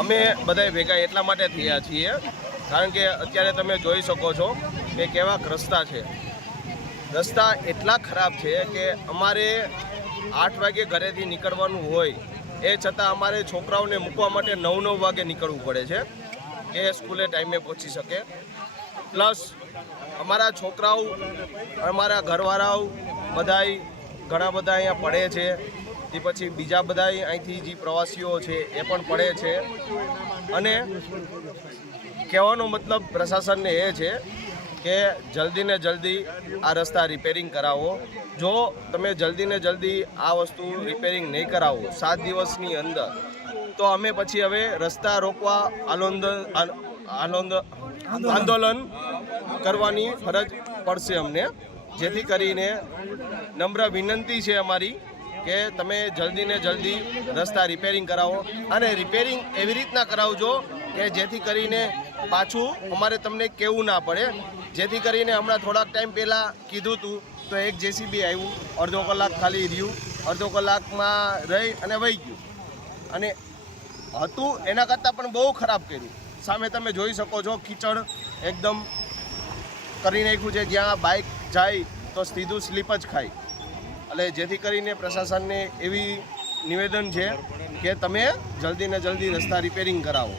અમે બધા ભેગા એટલા માટે થયા છીએ કારણ કે અત્યારે તમે જોઈ શકો છો કે કેવા રસ્તા છે. રસ્તા એટલા ખરાબ છે કે અમારે 8 વાગે ઘરેથી નીકળવાનું હોય એ છતાં અમારે છોકરાઓને મૂકવા માટે 9 વાગે નીકળવું પડે છે કે સ્કૂલે ટાઈમે પહોંચી શકે. પ્લસ અમારા છોકરાઓ અમારા ઘરવાળાઓ બધાય ઘણા બધા અહીંયા પડે છે. તે પછી બીજા બધા અહીંથી જે પ્રવાસીઓ છે એ પણ પડે છે. અને કહેવાનો મતલબ પ્રશાસનને એ છે કે જલ્દી ને જલ્દી આ રસ્તા રિપેરિંગ કરાવો. જો તમે જલ્દી ને જલ્દી આ વસ્તુ રિપેરિંગ નહીં કરાવો 7 દિવસની અંદર તો અમે પછી હવે રસ્તા રોકવા આંદોલન કરવાની ફરજ પડશે અમને. જેથી કરીને નમ્ર વિનંતી છે અમારી કે તમે જલ્દી ને જલ્દી રસ્તા રિપેરિંગ કરાવો અને રિપેરિંગ એવી રીતના કરાવજો કે જેથી કરીને પાછું અમારે તમને કહેવું ના પડે. જેથી કરીને હમણાં થોડાક ટાઈમ પહેલાં કીધું હતું તો એક જેસીબી આવ્યું, અડધો કલાક ખાલી રહ્યું, અડધો કલાકમાં રહી અને વહી ગયું અને હતું એના કરતાં પણ બહુ ખરાબ કર્યું. સામે તમે જોઈ શકો છો કીચડ એકદમ કરી નાખ્યું છે, જ્યાં બાઇક જાય તો સીધું સ્લીપ જ ખાય. એટલે જેથી કરીને પ્રશાસનને એવી નિવેદન છે કે તમે જલ્દી ને જલ્દી રસ્તા રિપેરિંગ કરાવો.